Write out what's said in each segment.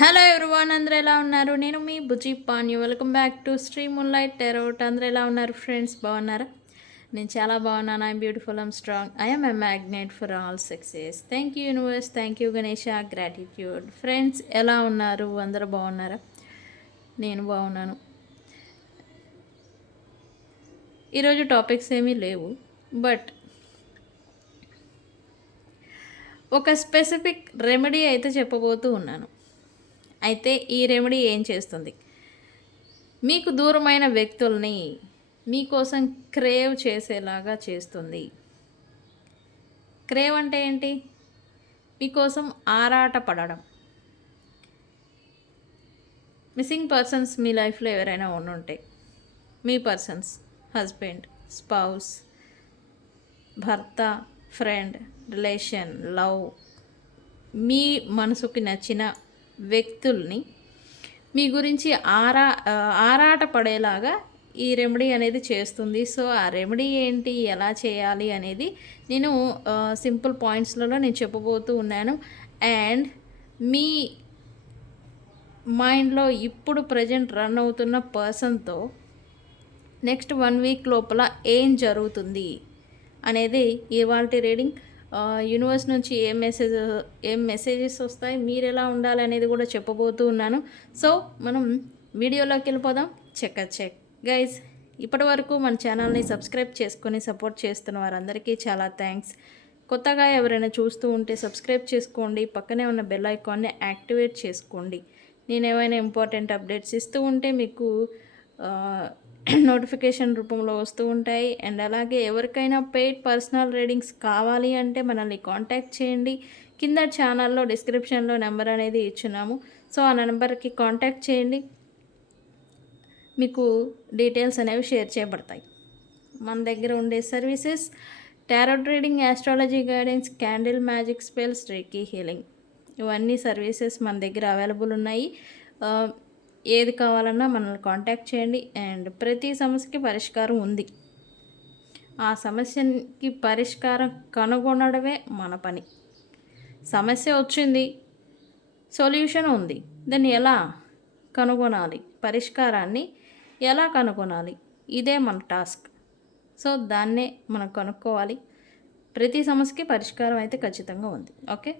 Hello everyone అందరూ ఎలా ఉన్నారు? నేను మీ Bujji Panyam welcome back to Shri moonlight tarot అందరూ ఎలా ఉన్నారు ఫ్రెండ్స్ బాగున్నారా? నేను చాలా బాగున్నాను. I'm beautiful I'm strong I'm a magnet for all success thank you universe thank you Ganesha gratitude friends ఎలా ఉన్నారు? అందరూ బాగున్నారా? నేను బాగున్నాను. ఈరోజు టాపిక్స్ ఏమీ లేవు బట్ ఒక స్పెసిఫిక్ రెమెడీ అయితే చెప్పబోతూ ఉన్నాను. అయితే ఈ రెమెడీ ఏం చేస్తుంది? మీకు దూరమైన వ్యక్తుల్ని మీకోసం క్రేవ్ చేసేలాగా చేస్తుంది. క్రేవ్ అంటే ఏంటి? మీకోసం ఆరాట పడడం మిస్సింగ్ పర్సన్స్ మీ లైఫ్లో ఎవరైనా ఉండుంటే మీ పర్సన్స్ హస్బెండ్ స్పౌస్ భర్త ఫ్రెండ్ రిలేషన్ లవ్ మీ మనసుకి నచ్చిన వ్యక్తుల్ని మీ గురించి ఆరా ఆరాట పడేలాగా ఈ రెమెడీ అనేది చేస్తుంది. సో ఆ రెమెడీ ఏంటి ఎలా చేయాలి అనేది నేను సింపుల్ పాయింట్స్లలో నేను చెప్పబోతూ ఉన్నాను. అండ్ మీ మైండ్లో ఇప్పుడు ప్రజెంట్ రన్ అవుతున్న పర్సన్తో నెక్స్ట్ వన్ వీక్ లోపల ఏం జరుగుతుంది అనేది ఇవాళ రీడింగ్. యూనివర్స్ నుంచి ఏం మెసేజ్ ఏం మెసేజెస్ వస్తాయి మీరు ఎలా ఉండాలి అనేది కూడా చెప్పబోతూ ఉన్నాను. సో మనం వీడియోలోకి వెళ్ళిపోదాం. చెక్ చెక్ గైస్ ఇప్పటి వరకు మన ఛానల్ని సబ్స్క్రైబ్ చేసుకొని సపోర్ట్ చేస్తున్న వారందరికీ చాలా థ్యాంక్స్ కొత్తగా ఎవరైనా చూస్తూ ఉంటే సబ్స్క్రైబ్ చేసుకోండి. పక్కనే ఉన్న బెల్ ఐకాన్ని యాక్టివేట్ చేసుకోండి. నేను ఏమైనా ఇంపార్టెంట్ అప్డేట్స్ ఇస్తూ ఉంటే మీకు నోటిఫికేషన్ రూపంలో వస్తూ ఉంటాయి. అండ్ అలాగే ఎవరికైనా పెయిడ్ పర్సనల్ రీడింగ్స్ కావాలి అంటే మనల్ని కాంటాక్ట్ చేయండి. కింద ఛానల్లో డిస్క్రిప్షన్లో నెంబర్ అనేది ఇచ్చున్నాము. సో ఆ నెంబర్కి కాంటాక్ట్ చేయండి. మీకు డీటెయిల్స్ అనేవి షేర్ చేయబడతాయి. మన దగ్గర ఉండే services tarot reading astrology guidance candle magic spells reiki healing ఇవన్నీ సర్వీసెస్ మన దగ్గర అవైలబుల్ ఉన్నాయి. ఏది కావాలన్నా మనల్ని కాంటాక్ట్ చేయండి. అండ్ ప్రతి సమస్యకి పరిష్కారం ఉంది. ఆ సమస్యకి పరిష్కారం కనుగొనడమే మన పని. సమస్య వచ్చింది సొల్యూషన్ ఉంది. దాన్ని ఎలా కనుగొనాలి? పరిష్కారాన్ని ఎలా కనుగొనాలి? ఇదే మన టాస్క్. సో దాన్నే మనం కనుక్కోవాలి. ప్రతి సమస్యకి పరిష్కారం అయితే ఖచ్చితంగా ఉంది. ఓకే?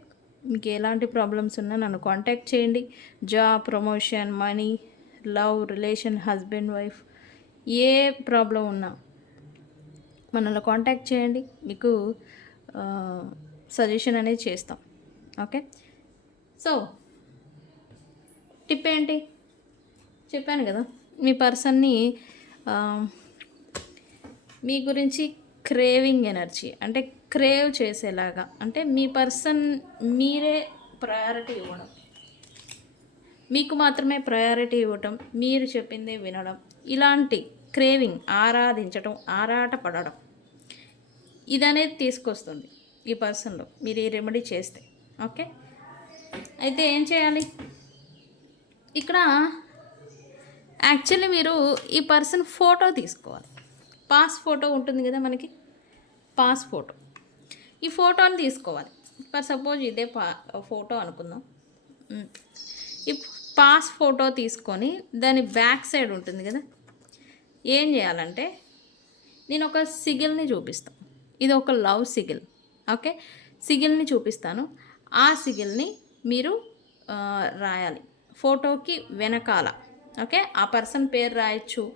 మీకు ఎలాంటి ప్రాబ్లమ్స్ ఉన్నా నన్ను కాంటాక్ట్ చేయండి. Job promotion money love relation husband wife ఏ ప్రాబ్లం ఉన్నా మనల్ని కాంటాక్ట్ చేయండి. మీకు సజెషన్ అనేది చేస్తాం. ఓకే సో టిప్ ఏంటి? చెప్పాను కదా మీ పర్సన్ని మీ గురించి క్రేవింగ్ ఎనర్జీ అంటే క్రేవ్ చేసేలాగా. అంటే మీ పర్సన్ మీరే ప్రయారిటీ ఇవ్వడం. మీకు మాత్రమే ప్రయారిటీ ఇవ్వటం మీరు చెప్పిందే వినడం. ఇలాంటి క్రేవింగ్ ఆరాధించటం ఆరాట పడడం ఇదనేది తీసుకొస్తుంది ఈ పర్సన్లో మీరు ఈ రెమెడీ చేస్తే. ఓకే? అయితే ఏం చేయాలి? ఇక్కడ యాక్చువల్లీ మీరు ఈ పర్సన్ ఫోటో తీసుకోవాలి. పాస్ ఫోటో ఉంటుంది కదా మనకి? Pass photo. ఈ ఫోటోని తీసుకోవాలి. ఫర్ సపోజ్ ఇదే పా ఫోటో అనుకుందాం. ఈ పాస్ ఫోటో తీసుకొని దాని బ్యాక్ సైడ్ ఉంటుంది కదా? ఏం చేయాలంటే నేను ఒక సిగిల్ని చూపిస్తాను. ఇది ఒక లవ్ సిగిల్. ఓకే? సిగిల్ని చూపిస్తాను. ఆ సిగిల్ని మీరు రాయాలి. ఫోటోకి వెనకాల. ఓకే? ఆ పర్సన్ పేరు రాయొచ్చు.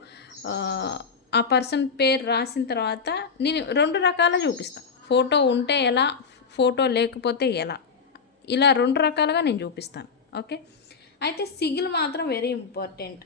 ఆ పర్సన్ పేరు రాసిన తర్వాత నేను రెండు రకాల చూపిస్తాను. ఫోటో ఉంటే ఎలా ఫోటో లేకపోతే ఎలా? ఇలా రెండు రకాలుగా నేను చూపిస్తాను. ఓకే? అయితే సిగిల్ మాత్రం వెరీ ఇంపార్టెంట్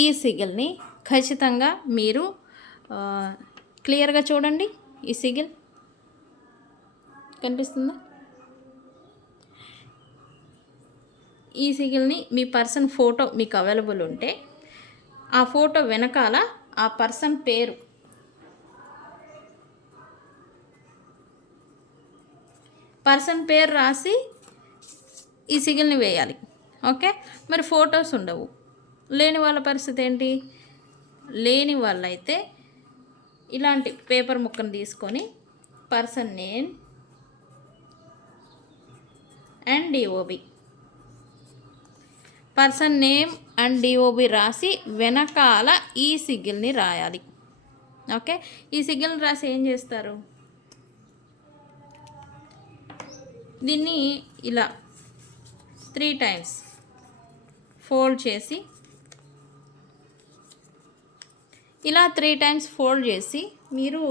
ఈ సిగిల్ని ఖచ్చితంగా మీరు క్లియర్గా చూడండి. ఈ సిగిల్ కనిపిస్తుందా? ఈ సిగిల్ని మీ పర్సన్ ఫోటో మీకు అవైలబుల్ ఉంటే ఆ ఫోటో వెనకాల ఆ పర్సన్ పేరు పర్సన్ పేరు రాసి ఈ సిగిల్ని వేయాలి. ఓకే? మరి ఫొటోస్ ఉండవు. లేని వాళ్ళ పరిస్థితి ఏంటి? లేని వాళ్ళైతే ఇలాంటి పేపర్ ముక్కను తీసుకొని person name and DOB person name and DOB రాసి వెనకాల ఈ సిగిల్ని రాయాలి. ఓకే? ఈ సిగిల్ని రాసి ఏం చేస్తారు? దీన్ని ఇలా త్రీ టైమ్స్ ఫోల్డ్ చేసి ఇలా త్రీ టైమ్స్ ఫోల్డ్ చేసి మీరు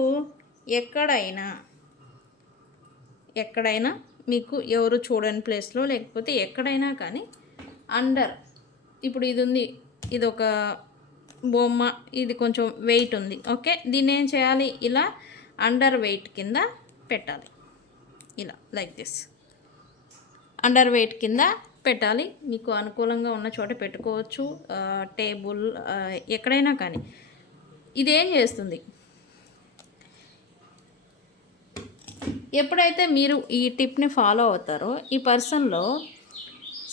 ఎక్కడైనా ఎక్కడైనా మీకు ఎవరు చూడని ప్లేస్లో లేకపోతే ఎక్కడైనా కానీ అండర్ ఇప్పుడు ఇది ఉంది ఇది ఒక బొమ్మ ఇది కొంచెం వెయిట్ ఉంది ఓకే? దీన్ని ఏం చేయాలి? ఇలా అండర్ వెయిట్ కింద పెట్టాలి. ఇలా లైక్ దిస్ అండర్ వెయిట్ కింద పెట్టాలి. మీకు అనుకూలంగా ఉన్న చోట పెట్టుకోవచ్చు. టేబుల్ ఎక్కడైనా కానీ. ఇదేం చేస్తుంది? ఎప్పుడైతే మీరు ఈ టిప్ని ఫాలో అవుతారో ఈ పర్సన్లో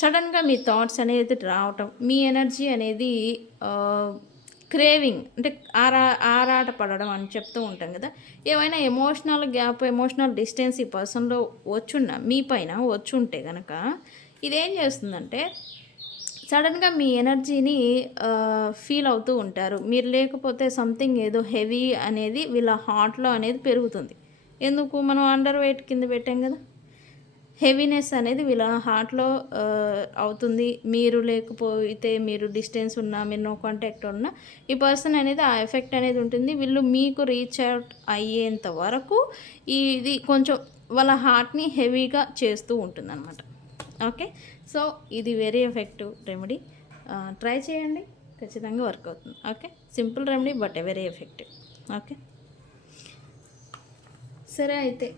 సడన్గా మీ థాట్స్ అనేది రావటం మీ ఎనర్జీ అనేది క్రేవింగ్ అంటే ఆరా ఆరాట పడడం అని చెప్తూ ఉంటాం కదా. ఏమైనా ఎమోషనల్ గ్యాప్ ఎమోషనల్ డిస్టెన్స్ ఈ పర్సన్లో వచ్చున్న మీ పైన వచ్చుంటే కనుక ఇదేం చేస్తుందంటే సడన్గా మీ ఎనర్జీని ఫీల్ అవుతూ ఉంటారు. మీరు లేకపోతే సంథింగ్ ఏదో హెవీ అనేది వీళ్ళ హార్ట్లో అనేది పెరుగుతుంది. ఎందుకు? మనం అండర్ వెయిట్ కింద పెట్టాం కదా. హెవీనెస్ అనేది వీళ్ళ హార్ట్లో అవుతుంది. మీరు లేకపోతే మీరు డిస్టెన్స్ ఉన్నా మీరు నో కాంటాక్ట్ ఉన్నా ఈ పర్సన్ అనేది ఆ ఎఫెక్ట్ అనేది ఉంటుంది. వీళ్ళు మీకు రీచ్ అవుట్ అయ్యేంత వరకు ఇది కొంచెం వాళ్ళ హార్ట్ని హెవీగా చేస్తూ ఉంటుంది అనమాట ఓకే. సో ఇది వెరీ ఎఫెక్టివ్ రెమెడీ ట్రై చేయండి. ఖచ్చితంగా వర్క్ అవుతుంది. Okay. Simple remedy but very effective okay. సరే అయితే.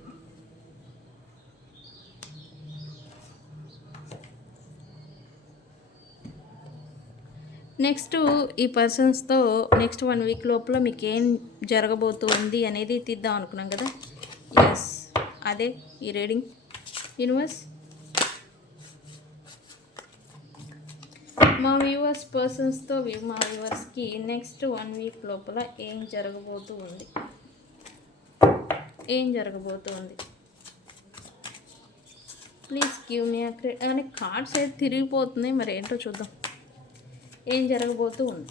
నెక్స్ట్ ఈ పర్సన్స్తో నెక్స్ట్ వన్ వీక్ లోపల మీకు ఏం జరగబోతుంది అనేది తీద్దాం అనుకున్నాం కదా? ఎస్ అదే ఈ రీడింగ్ యూనివర్స్ మా వ్యూవర్స్ పర్సన్స్తో మా వ్యూవర్స్కి నెక్స్ట్ వన్ వీక్ లోపల ఏం జరగబోతూ ఉంది? ఏం జరగబోతుంది ప్లీజ్ గివ్ మీ కానీ కార్డ్స్ అయితే తిరిగిపోతున్నాయి మరి ఏంటో చూద్దాం. ఏం జరగబోతూ ఉంది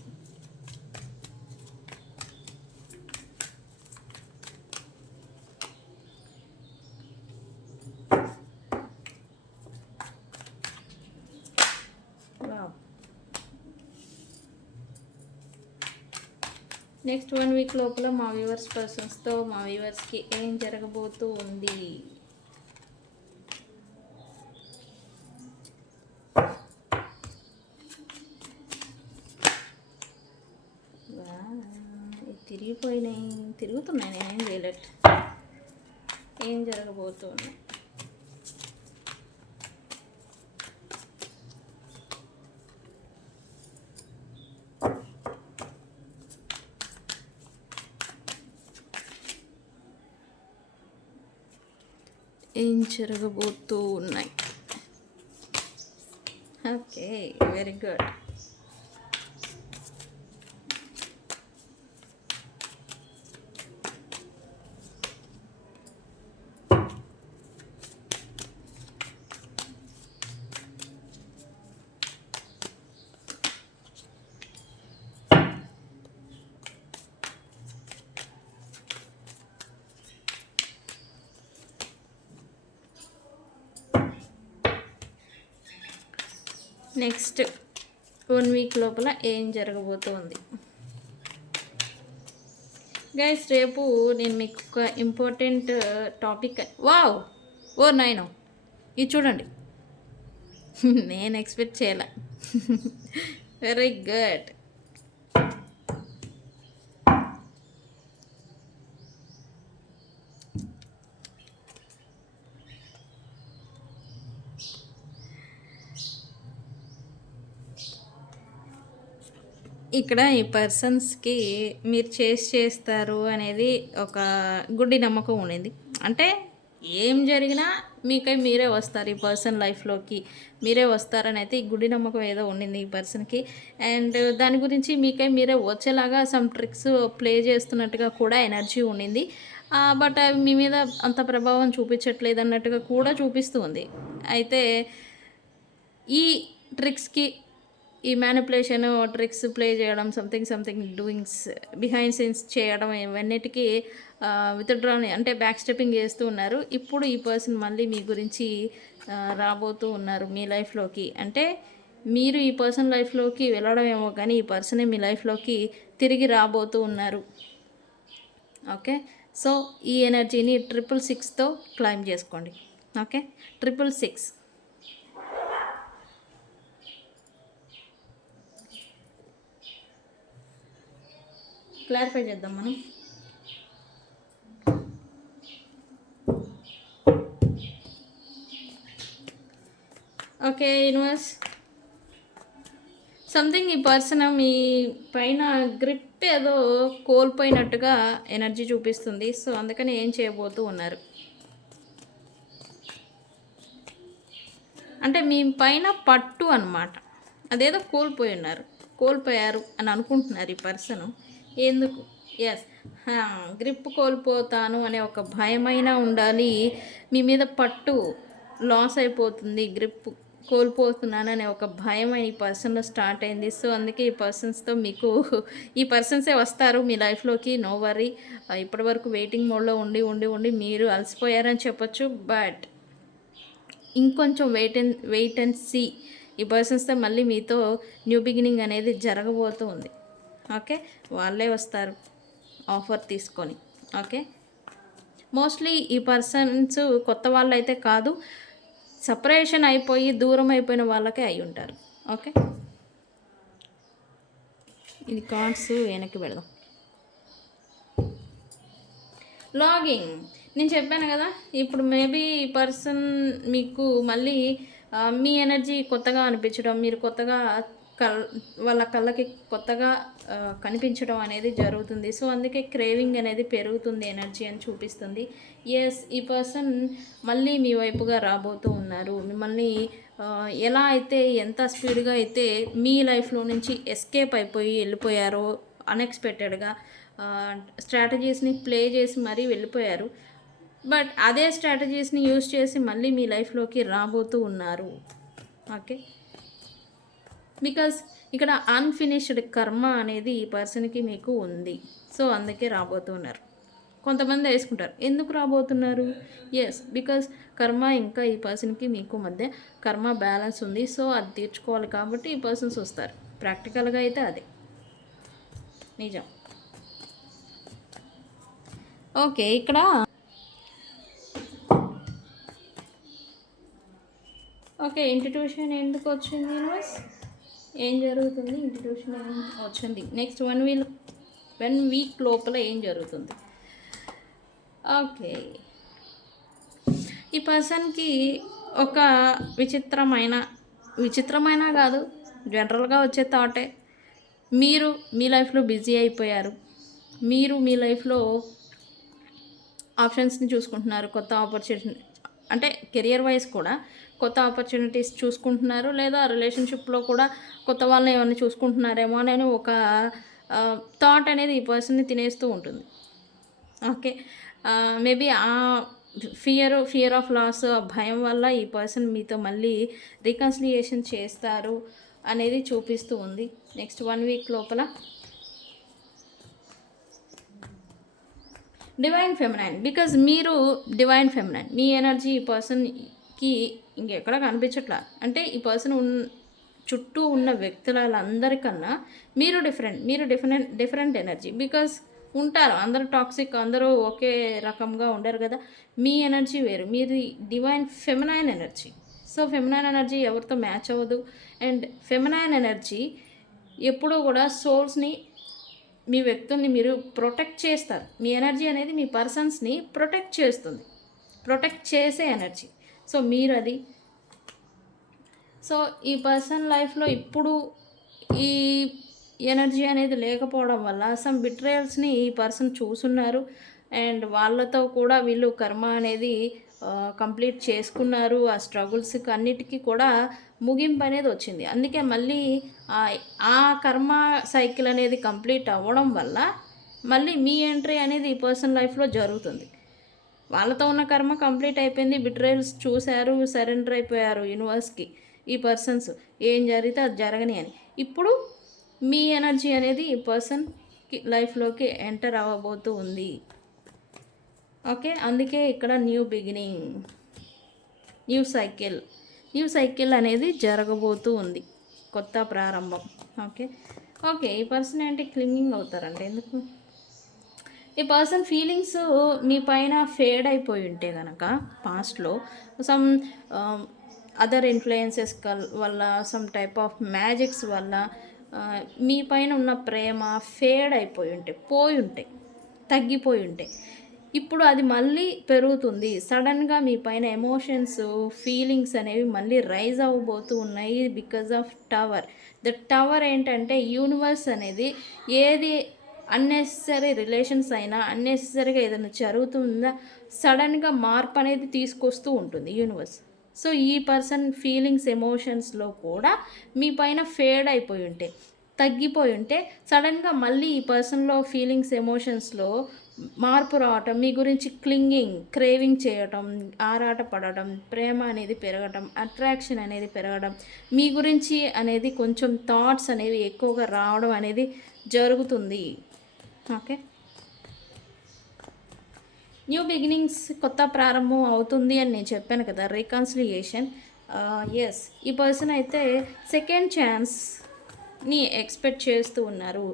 వావ్ నెక్స్ట్ వన్ వీక్ లోపల మా వ్యూవర్స్ పర్సన్స్తో మా వ్యూవర్స్కి ఏం జరగబోతూ ఉంది? వా, తిరిగిపోయినాయి తిరుగుతున్నాయి నేనేం చేయలేట్ ఏం జరగబోతున్నాయి ఏం జరగబోతూ ఉన్నాయి okay very good next one week లోపల ఏం జరగబోతోంది? గైస్ రేపు నేను మీకు ఒక ఇంపార్టెంట్ టాపిక్ వావ్ ఓ నైన్ ఇది చూడండి. నేను ఎక్స్పెక్ట్ చేయాల. వెరీ గుడ్ ఇక్కడ ఈ పర్సన్స్కి మీరు చేసి చేస్తారు అనేది ఒక గుడ్డి నమ్మకం ఉండింది అంటే ఏం జరిగినా మీకై మీరే వస్తారు ఈ పర్సన్ లైఫ్లోకి మీరే వస్తారని అయితే ఈ గుడి నమ్మకం ఏదో ఉండింది ఈ పర్సన్కి అండ్ దాని గురించి మీకై మీరే వచ్చేలాగా సమ్ ట్రిక్స్ ప్లే చేస్తున్నట్టుగా కూడా ఎనర్జీ ఉండింది బట్ అవి మీ మీద అంత ప్రభావం చూపించట్లేదు అన్నట్టుగా కూడా చూపిస్తూ ఉంది. అయితే ఈ ట్రిక్స్కి ఈ మ్యానిపులేషన్ ట్రిక్స్ ప్లే చేయడం something something doings behind scenes చేయడం ఇవన్నిటికీ విత్డ్రాని అంటే బ్యాక్ స్టెప్పింగ్ చేస్తూ ఉన్నారు. ఇప్పుడు ఈ పర్సన్ మళ్ళీ మీ గురించి రాబోతూ ఉన్నారు మీ లైఫ్లోకి అంటే మీరు ఈ పర్సన్ లైఫ్లోకి వెళ్ళడం ఏమో కానీ ఈ పర్సనే మీ లైఫ్లోకి తిరిగి రాబోతూ ఉన్నారు. ఓకే? సో ఈ ఎనర్జీని ట్రిపుల్ సిక్స్తో క్లైమ్ చేసుకోండి. ఓకే? ట్రిపుల్ సిక్స్ క్లారిఫై చేద్దాం మనం. ఓకే యూనివర్స్ సంథింగ్ ఈ పర్సన్ మీ పైన గ్రిప్ ఏదో కోల్పోయినట్టుగా ఎనర్జీ చూపిస్తుంది. సో అందుకని ఏం చేయబోతూ ఉన్నారు. అంటే మీ పైన పట్టు అనమాట అదేదో కోల్పోయి ఉన్నారు. కోల్పోయారు అని అనుకుంటున్నారు ఈ పర్సన్ ఎందుకు? ఎస్ గ్రిప్ కోల్పోతాను అనే ఒక భయమైనా ఉండాలి. మీ మీద పట్టు లాస్ అయిపోతుంది. గ్రిప్ కోల్పోతున్నాను అనే ఒక భయం ఈ పర్సన్లో స్టార్ట్ అయింది. సో అందుకే ఈ పర్సన్స్తో మీకు ఈ పర్సన్సే వస్తారు మీ లైఫ్లోకి. No worry. ఇప్పటి వరకు వెయిటింగ్ మోడ్లో ఉండి ఉండి ఉండి మీరు అలసిపోయారని చెప్పొచ్చు. బట్ ఇంకొంచెం wait and wait and see. ఈ పర్సన్స్తో మళ్ళీ మీతో న్యూ బిగినింగ్ అనేది జరగబోతుంది. ఓకే? వాళ్ళే వస్తారు. ఆఫర్ తీసుకొని. ఓకే? మోస్ట్లీ ఈ పర్సన్స్ కొత్త వాళ్ళు అయితే కాదు సపరేషన్ అయిపోయి దూరం అయిపోయిన వాళ్ళకే అయి ఉంటారు. ఓకే? ఇది కార్డ్స్ వెనక్కి పెడదాం. లాగింగ్ నేను చెప్పాను కదా ఇప్పుడు మేబీ ఈ పర్సన్ మీకు మళ్ళీ మీ ఎనర్జీ కొత్తగా అనిపించడం మీరు కొత్తగా కల్ వాళ్ళ కళ్ళకి కొత్తగా కనిపించడం అనేది జరుగుతుంది. సో అందుకే క్రేవింగ్ అనేది పెరుగుతుంది ఎనర్జీ అని చూపిస్తుంది. ఎస్ ఈ పర్సన్ మళ్ళీ మీ వైపుగా రాబోతూ ఉన్నారు. మిమ్మల్ని ఎలా అయితే ఎంత స్పీడ్గా అయితే మీ లైఫ్లో నుంచి ఎస్కేప్ అయిపోయి వెళ్ళిపోయారో అన్ఎక్స్పెక్టెడ్గా స్ట్రాటజీస్ని ప్లే చేసి మరీ వెళ్ళిపోయారు. బట్ అదే స్ట్రాటజీస్ని యూజ్ చేసి మళ్ళీ మీ లైఫ్లోకి రాబోతూ ఉన్నారు. ఓకే? బికాస్ ఇక్కడ అన్ఫినిష్డ్ కర్మ అనేది ఈ పర్సన్కి మీకు ఉంది. సో అందుకే రాబోతున్నారు. కొంతమంది వేసుకుంటారు. ఎందుకు రాబోతున్నారు? ఎస్ బికాస్ కర్మ ఇంకా ఈ పర్సన్కి మీకు మధ్య కర్మ బ్యాలెన్స్ ఉంది. సో అది తీర్చుకోవాలి కాబట్టి ఈ పర్సన్స్ వస్తారు. ప్రాక్టికల్గా అయితే అదే. నిజం. ఓకే ఇక్కడ ఓకే ఇంటిట్యూషన్ ఎందుకు వచ్చింది యూనివర్స్ ఏం జరుగుతుంది? ఇంట్రడ్యూషన్ వచ్చింది? Next one week one week లోపల ఏం జరుగుతుంది? ఓకే ఈ పర్సన్కి ఒక విచిత్రమైన విచిత్రమైన కాదు జనరల్గా వచ్చే థాటే మీరు మీ లైఫ్లో బిజీ అయిపోయారు. మీరు మీ లైఫ్లో ఆప్షన్స్ని చూసుకుంటున్నారు కొత్త ఆపర్చునిటీ అంటే కెరియర్ వైజ్ కూడా కొత్త ఆపర్చునిటీస్ చూసుకుంటున్నారు లేదా రిలేషన్షిప్లో కూడా కొత్త వాళ్ళని ఏమైనా చూసుకుంటున్నారేమో అని ఒక థాట్ అనేది ఈ పర్సన్ని తినేస్తూ ఉంటుంది. ఓకే. మేబీ ఆ ఫియర్ ఫియర్ ఆఫ్ లాస్ ఆ భయం వల్ల ఈ పర్సన్ మీతో మళ్ళీ రికన్సిలియేషన్ చేస్తారు అనేది చూపిస్తూ ఉంది. నెక్స్ట్ వన్ వీక్ లోపల డివైన్ ఫెమినైన్ బికాజ్ మీరు డివైన్ ఫెమినైన్ మీ ఎనర్జీ ఈ పర్సన్కి ఇంకెక్కడ కనిపించట్లా? అంటే ఈ పర్సన్ ఉన్ చుట్టూ ఉన్న వ్యక్తులందరికన్నా మీరు డిఫరెంట్ మీరు డిఫరెంట్ డిఫరెంట్ ఎనర్జీ బికాజ్ ఉంటారు అందరూ టాక్సిక్ అందరూ ఒకే రకంగా ఉండరు కదా. మీ ఎనర్జీ వేరు. మీది divine feminine energy so feminine energy ఎవరితో మ్యాచ్ అవ్వదు. అండ్ ఫెమినైన్ ఎనర్జీ ఎప్పుడూ కూడా సోల్స్ని మీ వ్యక్తుల్ని మీరు ప్రొటెక్ట్ చేస్తారు. మీ ఎనర్జీ అనేది మీ పర్సన్స్ని ప్రొటెక్ట్ చేస్తుంది. ప్రొటెక్ట్ చేసే ఎనర్జీ సో మీరు అది. సో ఈ పర్సన్ లైఫ్లో ఇప్పుడు ఈ ఎనర్జీ అనేది లేకపోవడం వల్ల సమ్ బిట్రేయల్స్ని ఈ పర్సన్ చూసున్నారు. అండ్ వాళ్ళతో కూడా వీళ్ళు కర్మ అనేది కంప్లీట్ చేసుకున్నారు. ఆ స్ట్రగుల్స్కి అన్నిటికీ కూడా ముగింపు అనేది వచ్చింది. అందుకే మళ్ళీ ఆ- కర్మ సైకిల్ అనేది కంప్లీట్ అవ్వడం వల్ల మళ్ళీ మీ ఎంట్రీ అనేది ఈ పర్సన్ లైఫ్లో జరుగుతుంది. వాళ్ళతో ఉన్న కర్మ కంప్లీట్ అయిపోయింది. బిట్రేయల్స్ చూశారు సరెండర్ అయిపోయారు యూనివర్స్కి ఈ పర్సన్స్. ఏం జరిగితే అది జరగని అని. ఇప్పుడు మీ ఎనర్జీ అనేది ఈ పర్సన్కి లైఫ్లోకి ఎంటర్ అవ్వబోతూ ఉంది. ఓకే అందుకే ఇక్కడ new beginning. New cycle. New cycle అనేది జరగబోతూ ఉంది. కొత్త ప్రారంభం. ఓకే. ఓకే ఈ పర్సన్ ఏంటి? క్లింగింగ్ అవుతారంటే. ఎందుకు? ఈ పర్సన్ ఫీలింగ్స్ మీ పైన ఫేడ్ అయిపోయి ఉంటే కనుక పాస్ట్లో సమ్ అదర్ ఇన్ఫ్లుయెన్సెస్ వల్ల సమ్ టైప్ ఆఫ్ మ్యాజిక్స్ వల్ల uh, మీ పైన ఉన్న ప్రేమ ఫేడ్ అయిపోయి ఉంటాయి పోయి ఉంటాయి తగ్గిపోయి ఉంటాయి ఇప్పుడు అది మళ్ళీ పెరుగుతుంది. సడన్గా మీ పైన ఎమోషన్స్ ఫీలింగ్స్ అనేవి మళ్ళీ రైజ్ అవ్వబోతూ ఉన్నాయి because of tower the tower ఏంటంటే యూనివర్స్ అనేది ఏది అన్నెసరీ రిలేషన్స్ అయినా అన్నెసరీగా ఏదైనా జరుగుతుందా సడన్గా మార్పు అనేది తీసుకొస్తూ ఉంటుంది యూనివర్స్ సో ఈ పర్సన్ ఫీలింగ్స్ ఎమోషన్స్లో కూడా మీ పైన ఫేడ్ అయిపోయి ఉంటాయి తగ్గిపోయి ఉంటే సడన్గా మళ్ళీ ఈ పర్సన్లో ఫీలింగ్స్ ఎమోషన్స్లో మార్పు రావటం మీ గురించి క్లింగింగ్ క్రేవింగ్ చేయటం ఆరాట పడటం ప్రేమ అనేది పెరగటం అట్రాక్షన్ అనేది పెరగడం మీ గురించి అనేది కొంచెం థాట్స్ అనేవి ఎక్కువగా రావడం అనేది జరుగుతుంది. ఓకే? న్యూ బిగినింగ్స్ కొత్త ప్రారంభం అవుతుంది అని నేను చెప్పాను కదా రీకన్సిలియేషన్ ఎస్ uh, ఈ పర్సన్ అయితే సెకండ్ ఛాన్స్ ని ఎక్స్పెక్ట్ చేస్తూ ఉన్నారు.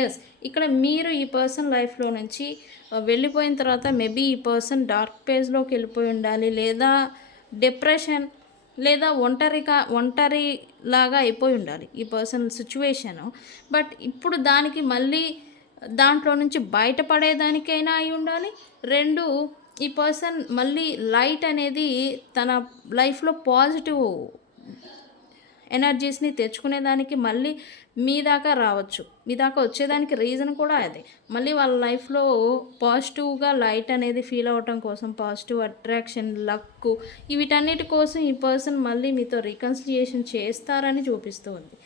ఎస్ ఇక్కడ మీరు ఈ పర్సన్ లైఫ్లో నుంచి uh, వెళ్ళిపోయిన తర్వాత మేబీ ఈ పర్సన్ డార్క్ పేజ్లోకి వెళ్ళిపోయి ఉండాలి లేదా డిప్రెషన్ లేదా ఒంటరిగా ఒంటరి లాగా అయిపోయి ఉండాలి ఈ పర్సన్ సిచ్యువేషను బట్ ఇప్పుడు దానికి మళ్ళీ దాంట్లో నుంచి బయటపడేదానికైనా అయి ఉండాలి. రెండు ఈ పర్సన్ మళ్ళీ లైట్ అనేది తన లైఫ్లో పాజిటివ్ ఎనర్జీస్ని తెచ్చుకునేదానికి మళ్ళీ మీ దాకా రావచ్చు. మీ దాకా వచ్చేదానికి రీజన్ కూడా అదే. మళ్ళీ వాళ్ళ లైఫ్లో పాజిటివ్గా లైట్ అనేది ఫీల్ అవ్వటం కోసం పాజిటివ్ అట్రాక్షన్ లక్ వీటన్నిటి కోసం ఈ పర్సన్ మళ్ళీ మీతో రికన్సిలియేషన్ చేస్తారని చూపిస్తూ ఉంది.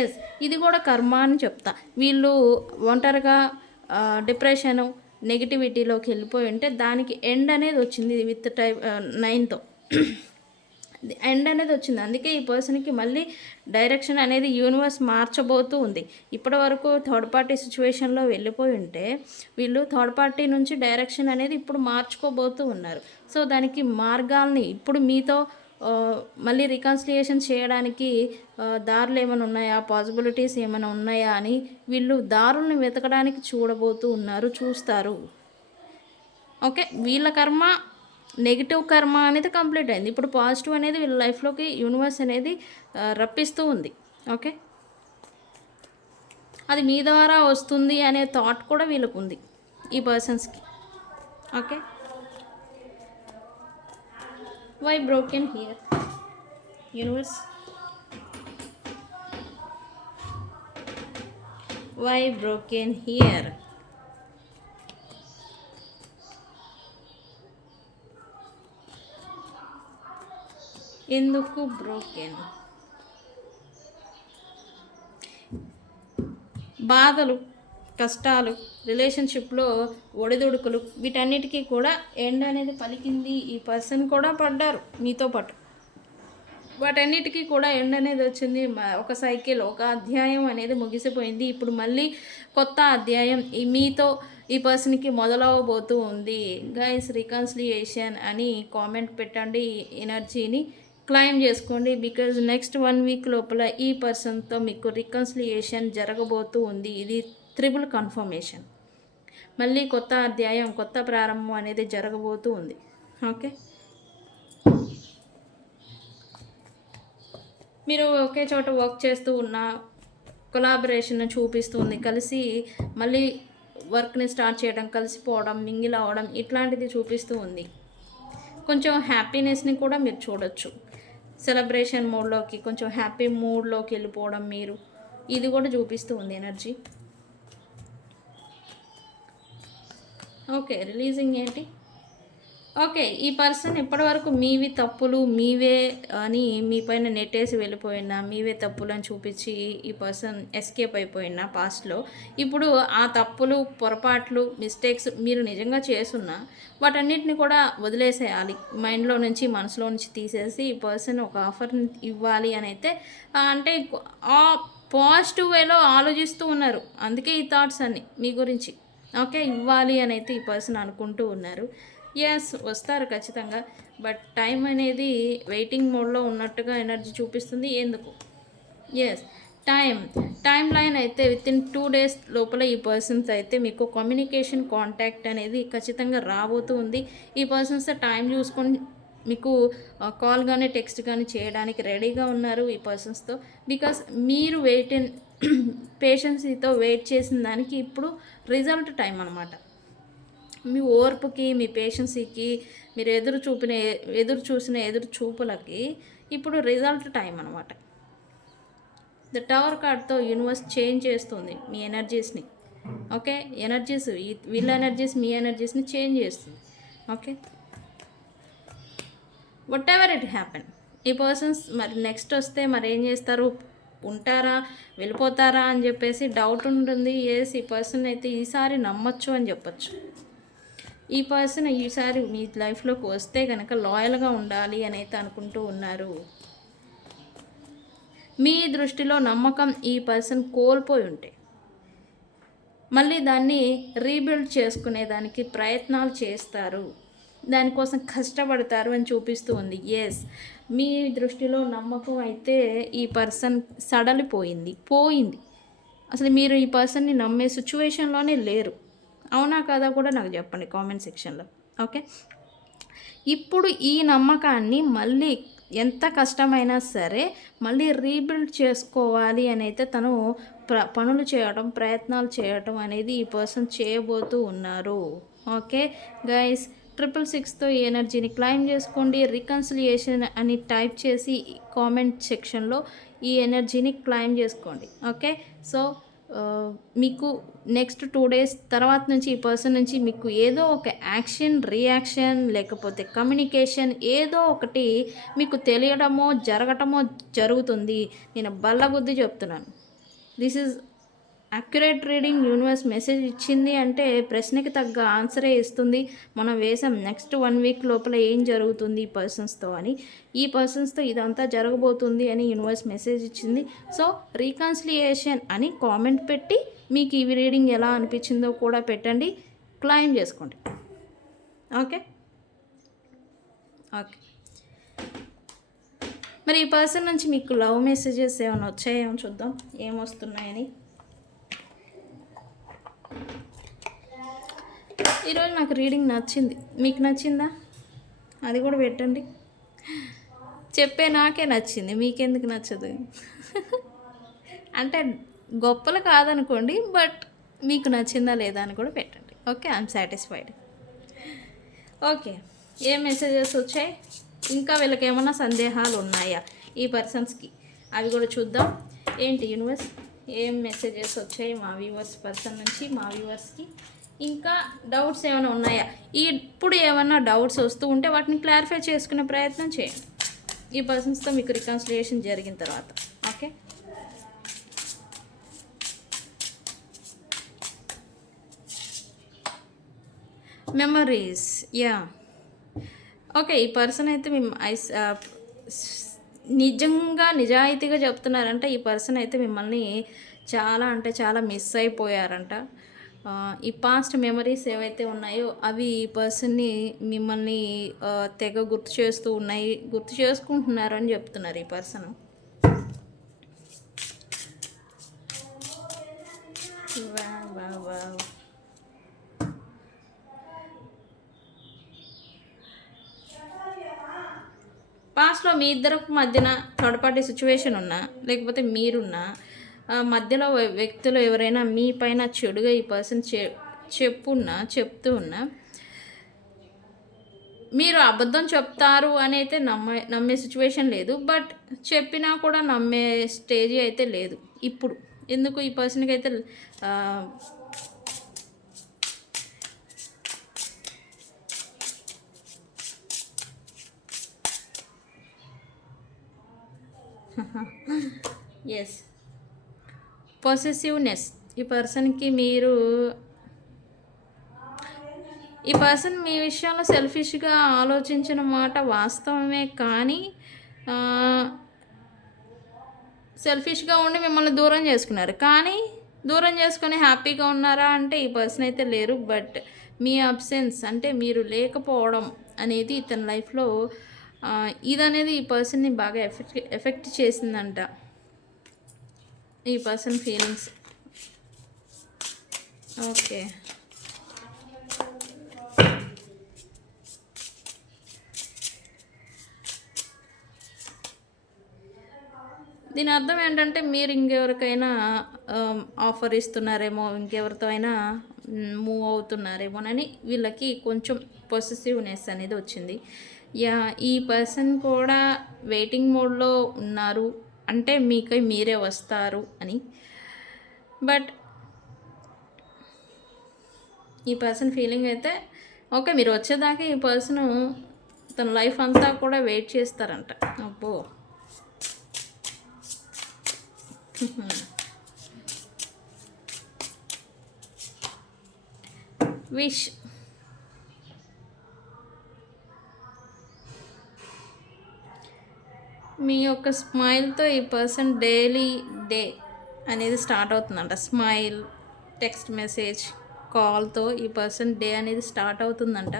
ఎస్ ఇది కూడా కర్మ అని చెప్తా. వీళ్ళు ఒంటరిగా డిప్రెషను నెగిటివిటీలోకి వెళ్ళిపోయి ఉంటే దానికి ఎండ్ అనేది వచ్చింది విత్ టైప్ నైన్తో. ఎండ్ అనేది వచ్చింది. అందుకే ఈ పర్సన్కి మళ్ళీ డైరెక్షన్ అనేది యూనివర్స్ మార్చబోతూ ఉంది. ఇప్పటి వరకు థర్డ్ పార్టీ సిచ్యువేషన్లో వెళ్ళిపోయి ఉంటే వీళ్ళు థర్డ్ పార్టీ నుంచి డైరెక్షన్ అనేది ఇప్పుడు మార్చుకోబోతూ ఉన్నారు. సో దానికి మార్గాల్ని ఇప్పుడు మీతో మళ్ళీ రికన్సిలియేషన్ చేయడానికి దారులు ఏమైనా ఉన్నాయా? పాసిబిలిటీస్ ఏమైనా ఉన్నాయా అని వీళ్ళు దారుల్ని వెతకడానికి చూడబోతూ ఉన్నారు. చూస్తారు. ఓకే? వీళ్ళ కర్మ నెగిటివ్ కర్మ అనేది కంప్లీట్ అయింది. ఇప్పుడు పాజిటివ్ అనేది వీళ్ళ లైఫ్లోకి యూనివర్స్ అనేది రప్పిస్తూ ఉంది. ఓకే? అది మీ ద్వారా వస్తుంది అనే థాట్ కూడా వీళ్ళకు ఉంది ఈ పర్సన్స్కి. Okay? Why broken here universe why broken here ఎందుకు బ్రోకెన్? బాధలు కష్టాలు రిలేషన్షిప్లో ఒడిదుడుకులు వీటన్నిటికీ కూడా ఎండ్ అనేది పలికింది. ఈ పర్సన్ కూడా పడ్డారు మీతో పాటు. వాటన్నిటికీ కూడా ఎండ్ అనేది వచ్చింది. ఒక సైకిల్ ఒక అధ్యాయం అనేది ముగిసిపోయింది. ఇప్పుడు మళ్ళీ కొత్త అధ్యాయం. ఈ మీతో ఈ పర్సన్కి మొదలవబోతూ ఉంది. గైస్ రికన్సిలియేషన్ అని కామెంట్ పెట్టండి ఎనర్జీని. క్లైమ్ చేసుకోండి బికాజ్ నెక్స్ట్ వన్ వీక్ లోపల ఈ పర్సన్తో మీకు రికన్సిలియేషన్ జరగబోతూ ఉంది. ఇది త్రిబుల్ కన్ఫర్మేషన్. మళ్ళీ కొత్త అధ్యాయం కొత్త ప్రారంభం అనేది జరగబోతూ ఉంది. ఓకే? మీరు ఒకే చోట వర్క్ చేస్తూ ఉన్న కొలాబరేషన్ చూపిస్తుంది. కలిసి మళ్ళీ వర్క్ని స్టార్ట్ చేయడం కలిసిపోవడం మింగిల్ అవ్వడం ఇట్లాంటిది చూపిస్తూ ఉంది. కొంచెం హ్యాపీనెస్ని కూడా మీరు చూడొచ్చు. సెలబ్రేషన్ మూడ్లోకి కొంచెం హ్యాపీ మూడ్లోకి వెళ్ళిపోవడం మీరు. ఇది కూడా చూపిస్తూ ఉంది ఎనర్జీ ఓకే రిలీజింగ్ ఏంటి? ఓకే ఈ పర్సన్ ఇప్పటివరకు మీవి తప్పులు మీవే అని మీ పైన నెట్టేసి వెళ్ళిపోయినా మీవే తప్పులు అని చూపించి ఈ పర్సన్ ఎస్కేప్ అయిపోయినా పాస్ట్లో? ఇప్పుడు ఆ తప్పులు పొరపాట్లు మిస్టేక్స్ మీరు నిజంగా చేసున్నా వాటన్నిటిని కూడా వదిలేసేయాలి. మైండ్లో నుంచి మనసులో నుంచి తీసేసి ఈ పర్సన్ ఒక ఆఫర్ ఇవ్వాలి అని అయితే అంటే ఆ పాజిటివ్ వేలో ఆలోచిస్తూ ఉన్నారు. అందుకే ఈ థాట్స్ అన్ని మీ గురించి. ఓకే ఇవ్వాలి అని అయితే ఈ పర్సన్ అనుకుంటూ ఉన్నారు. ఎస్ వస్తారు ఖచ్చితంగా. బట్ టైం అనేది వెయిటింగ్ మోడ్లో ఉన్నట్టుగా ఎనర్జీ చూపిస్తుంది. ఎందుకు? ఎస్ టైం టైం లైన్ అయితే విత్ ఇన్ టూ డేస్ లోపల ఈ పర్సన్స్ అయితే మీకు కమ్యూనికేషన్ కాంటాక్ట్ అనేది ఖచ్చితంగా రాబోతూ ఉంది. ఈ పర్సన్స్ టైం చూసుకొని మీకు కాల్ కానీ టెక్స్ట్ కానీ చేయడానికి రెడీగా ఉన్నారు ఈ పర్సన్స్తో బికాస్ మీరు వెయిట్ పేషెన్సీతో వెయిట్ చేసిన దానికి ఇప్పుడు రిజల్ట్ టైం అనమాట మీ ఓర్పుకి మీ పేషెన్సీకి మీరు ఎదురు చూపిన ఎదురు చూసిన ఎదురు చూపులకి ఇప్పుడు రిజల్ట్ టైం అనమాట ద టవర్ కార్డ్తో యూనివర్స్ చేంజ్ చేస్తుంది మీ ఎనర్జీస్ని ఓకే ఎనర్జీస్ ఈ- వీళ్ళ ఎనర్జీస్ మీ ఎనర్జీస్ని చేంజ్ చేస్తుంది. Okay whatever it happen ఈ పర్సన్స్ మరి నెక్స్ట్ వస్తే మరి ఏం చేస్తారు? ఉంటారా? వెళ్ళిపోతారా? అని చెప్పేసి డౌట్ ఉంటుంది. ఎస్ ఈ పర్సన్ అయితే ఈసారి నమ్మచ్చు అని చెప్పొచ్చు. ఈ పర్సన్ ఈసారి మీ లైఫ్లోకి వస్తే కనుక లాయల్గా ఉండాలి అని అయితే అనుకుంటూ ఉన్నారు. మీ దృష్టిలో నమ్మకం ఈ పర్సన్ కోల్పోయి ఉంటే మళ్ళీ దాన్ని రీబిల్డ్ చేసుకునేదానికి ప్రయత్నాలు చేస్తారు. దానికోసం కష్టపడతారు అని చూపిస్తూ ఉంది. ఎస్ మీ దృష్టిలో నమ్మకం అయితే ఈ పర్సన్ సడలిపోయింది పోయింది. అసలు మీరు ఈ పర్సన్ని నమ్మే సిచ్యువేషన్లోనే లేరు. అవునా కాదా కూడా నాకు చెప్పండి కామెంట్ సెక్షన్లో. ఓకే? ఇప్పుడు ఈ నమ్మకాన్ని మళ్ళీ ఎంత కష్టమైనా సరే మళ్ళీ రీబిల్డ్ చేసుకోవాలి అని అయితే తను ప్ర పనులు చేయడం ప్రయత్నాలు చేయడం అనేది ఈ పర్సన్ చేయబోతూ ఉన్నారు. ఓకే? గైస్ ట్రిపుల్ సిక్స్తో ఈ ఎనర్జీని క్లైమ్ చేసుకోండి. రికన్సిలియేషన్ అని టైప్ చేసి కామెంట్ సెక్షన్లో ఈ ఎనర్జీని క్లైమ్ చేసుకోండి. ఓకే? సో మీకు నెక్స్ట్ టూ డేస్ తర్వాత నుంచి ఈ పర్సన్ నుంచి మీకు ఏదో ఒక యాక్షన్ రియాక్షన్ లేకపోతే కమ్యూనికేషన్ ఏదో ఒకటి మీకు తెలియడమో జరగటమో జరుగుతుంది. నేను బల్లబుద్ధి చెప్తున్నాను. This is accurate reading universe message ఇచ్చింది అంటే ప్రశ్నకి తగ్గ ఆన్సరే ఇస్తుంది. మనం వేసాం నెక్స్ట్ వన్ వీక్ లోపల ఏం జరుగుతుంది ఈ పర్సన్స్తో అని. ఈ పర్సన్స్తో ఇదంతా జరగబోతుంది అని యూనివర్స్ మెసేజ్ ఇచ్చింది. సో రీకన్సిలియేషన్ అని కామెంట్ పెట్టి మీకు ఈ రీడింగ్ ఎలా అనిపించిందో కూడా పెట్టండి. క్లైమ్ చేసుకోండి. ఓకే? ఓకే. మరి ఈ పర్సన్ నుంచి మీకు లవ్ మెసేజెస్ ఏమైనా వచ్చాయేమో చూద్దాం. ఏమొస్తున్నాయని. ఈరోజు నాకు రీడింగ్ నచ్చింది. మీకు నచ్చిందా? అది కూడా పెట్టండి. చెప్పే నాకే నచ్చింది. మీకెందుకు నచ్చదు? అంటే గొప్పలు కాదనుకోండి బట్ మీకు నచ్చిందా లేదా అని కూడా పెట్టండి. ఓకే? I'm satisfied. ఓకే. ఏ మెసేజెస్ వచ్చాయి? ఇంకా వీళ్ళకి ఏమైనా సందేహాలు ఉన్నాయా ఈ పర్సన్స్కి? అవి కూడా చూద్దాం. ఏంటి యూనివర్స్? ఏం మెసేజెస్ వచ్చాయి మా వ్యూవర్స్ పర్సన్ నుంచి మా వ్యూవర్స్కి? ఇంకా డౌట్స్ ఏమైనా ఉన్నాయా? ఈ ఇప్పుడు ఏమైనా డౌట్స్ వస్తూ ఉంటే వాటిని క్లారిఫై చేసుకునే ప్రయత్నం చేయండి. ఈ పర్సన్స్తో మీకు రికన్సిలియేషన్ జరిగిన తర్వాత. ఓకే మెమరీస్ యా ఓకే ఈ పర్సన్ అయితే మేము ఐస్ నిజంగా నిజాయితీగా చెప్తున్నారంటే. ఈ పర్సన్ అయితే మిమ్మల్ని చాలా అంటే చాలా మిస్ అయిపోయారంట. ఈ పాస్ట్ మెమరీస్ ఏవైతే ఉన్నాయో అవి ఈ పర్సన్ని మిమ్మల్ని తెగ గుర్తు చేస్తూ ఉన్నాయి. గుర్తు చేసుకుంటున్నారు అని చెప్తున్నారు ఈ పర్సన్ వావ్ వావ్ వావ్. పాస్ట్లో మీ ఇద్దరు మధ్యన థర్డ్ పార్టీ సిచ్యువేషన్ ఉన్నా లేకపోతే మీరున్నా మధ్యలో వ్యక్తులు ఎవరైనా మీ పైన చెడుగా ఈ పర్సన్ చె చెప్పున్నా చెప్తూ ఉన్నా మీరు అబద్ధం చెప్తారు అని అయితే నమ్మే నమ్మే సిచ్యువేషన్ లేదు. బట్ చెప్పినా కూడా నమ్మే స్టేజ్ అయితే లేదు. ఇప్పుడు. ఎందుకు ఈ పర్సన్కి అయితే ఎస్ పొసెసివ్నెస్ ఈ పర్సన్కి మీరు ఈ పర్సన్ మీ విషయంలో సెల్ఫిష్గా ఆలోచించిన మాట వాస్తవమే కానీ సెల్ఫిష్గా ఉండి మిమ్మల్ని దూరం చేసుకున్నారు. కానీ దూరం చేసుకొని హ్యాపీగా ఉన్నారా అంటే ఈ పర్సన్ అయితే లేరు. బట్ మీ అబ్సెన్స్ అంటే మీరు లేకపోవడం అనేది ఇతని లైఫ్లో ఇది అనేది ఈ పర్సన్ని బాగా ఎఫెక్ట్ ఎఫెక్ట్ చేసిందంట. ఈ పర్సన్ ఫీలింగ్స్ ఓకే దీని అర్థం ఏంటంటే మీరు ఇంకెవరికైనా um, ఆఫర్ ఇస్తున్నారేమో ఇంకెవరితో అయినా మూవ్ అవుతున్నారేమోనని వీళ్ళకి కొంచెం పొసెసివ్నెస్ అనేది వచ్చింది. యా ఈ పర్సన్ కూడా వెయిటింగ్ మోడ్లో ఉన్నారు. అంటే మీకై మీరే వస్తారు అని. బట్ ఈ పర్సన్ ఫీలింగ్ అయితే ఓకే మీరు వచ్చేదాకా ఈ పర్సన్ తన లైఫ్ అంతా కూడా వెయిట్ చేస్తారంట. అబ్బో. విష్. మీ యొక్క స్మైల్తో ఈ పర్సన్ డైలీ డే అనేది స్టార్ట్ అవుతుందంట. స్మైల్ టెక్స్ట్ మెసేజ్ కాల్తో ఈ పర్సన్ డే అనేది స్టార్ట్ అవుతుందంట.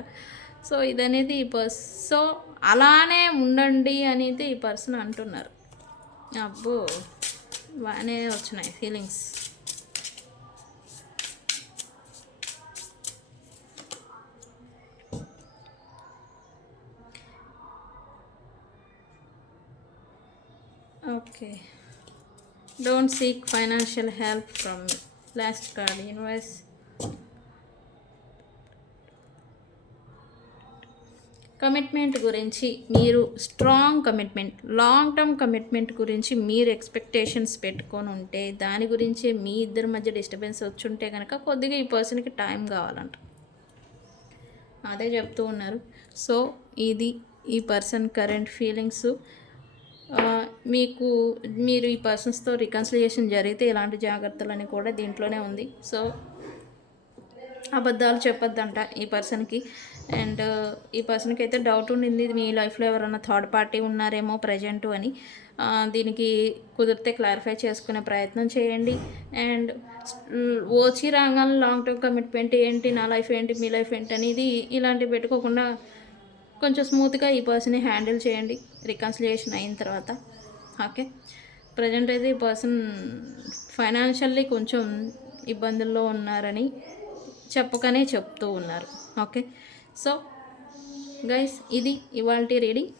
సో ఇదనేది ఈ పర్స్ సో అలానే ఉండండి అనేది ఈ పర్సన్ అంటున్నారు. అబ్బో! బాగానే వచ్చినాయి feelings. Okay don't seek financial help from last card universe commitment గురించి మీరు strong commitment long term commitment గురించి మీరు ఎక్స్పెక్టేషన్స్ పెట్టుకొని ఉంటే దాని గురించి మీ ఇద్దరి మధ్య డిస్టర్బెన్స్ వచ్చి ఉంటే కనుక కొద్దిగా ఈ పర్సన్కి టైం కావాలంట. అదే చెప్తూ ఉన్నారు. సో ఇది ఈ పర్సన్ కరెంట్ ఫీలింగ్స్ మీకు మీరు ఈ పర్సన్స్తో రికన్సిలియేషన్ జరిగితే ఇలాంటి జాగ్రత్తలని కూడా దీంట్లోనే ఉంది. సో అబద్ధాలు చెప్పొద్దంట ఈ పర్సన్కి అండ్ ఈ పర్సన్కి అయితే డౌట్ ఉండింది మీ లైఫ్లో ఎవరైనా థర్డ్ పార్టీ ఉన్నారేమో ప్రజెంట్ అని. దీనికి కుదిరితే క్లారిఫై చేసుకునే ప్రయత్నం చేయండి. అండ్ ఓచి రాగానే లాంగ్ టర్మ్ కమిట్మెంట్ ఏంటి నా లైఫ్ ఏంటి మీ లైఫ్ ఏంటి అనేది ఇలాంటివి పెట్టుకోకుండా కొంచెం స్మూత్గా ఈ పర్సన్ని హ్యాండిల్ చేయండి. రికన్సిలియేషన్ అయిన తర్వాత ఓకే. ప్రజెంట్ అయితే ఈ పర్సన్ ఫైనాన్షియల్లీ కొంచెం ఇబ్బందుల్లో ఉన్నారని చెప్పకనే చెప్తూ ఉన్నారు ఓకే. సో గైస్ ఇది ఇవాళ రీడింగ్.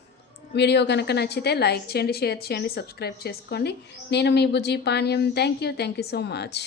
వీడియో కనుక నచ్చితే లైక్ చేయండి షేర్ చేయండి సబ్స్క్రైబ్ చేసుకోండి. నేను మీ Bujji Panyam. Thank you thank you so much.